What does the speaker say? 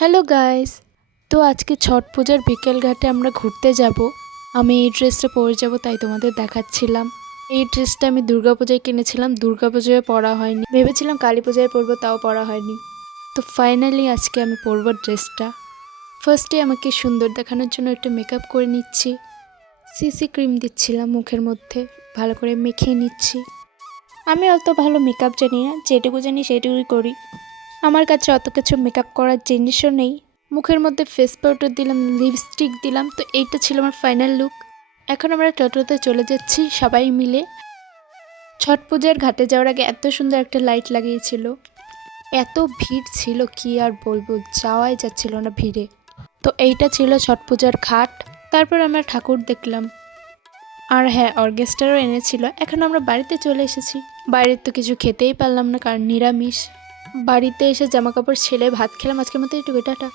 Hello guys. তো আজকে ছট পূজার বিকেল ঘাটে আমরা ঘুরতে যাব। আমি এই ড্রেসটা পরে যাব, তাই তোমাদের দেখাচ্ছিলাম। এই ড্রেসটা আমি দুর্গাপূজায় কিনেছিলাম, দুর্গাপূজায় পরা হয়নি। ভেবেছিলাম কালী পূজায় পরবো, তাও পরা হয়নি। তো ফাইনালি আজকে আমি পরবো ড্রেসটা। ফার্স্টে আমাকে সুন্দর দেখানোর জন্য একটু মেকআপ করে নিচ্ছি। সিসি ক্রিম দিচ্ছিলাম মুখের মধ্যে, ভালো করে মেখে নিচ্ছি। আমি অত ভালো মেকআপ জানি না, যেটুকু জানি সেটুকুই করি। আমার কাছে অত কিছু মেকআপ করার জিনিসও নেই। মুখের মধ্যে ফেস পাউডার দিলাম, লিপস্টিক দিলাম। তো এইটা ছিল আমার ফাইনাল লুক। এখন আমরা টোটোতে চলে যাচ্ছি সবাই মিলে। ছট পূজার ঘাটে যাওয়ার আগে এত সুন্দর একটা লাইট লাগিয়েছিল, এত ভিড় ছিল কি আর বলবো, যাওয়াই যাচ্ছিল না ভিড়ে। তো এইটা ছিল ছট পূজার ঘাট। তারপর আমরা ঠাকুর দেখলাম, আর হ্যাঁ, অর্কেস্ট্রারও এনেছিল। এখন আমরা বাড়িতে চলে এসেছি। বাইরের তো কিছু খেতেই পারলাম না, কারণ নিরামিষ। বাড়িতে এসে জামা কাপড় ছেড়ে ভাত খেলাম। আজকের মতো এইটুকু, টাটা।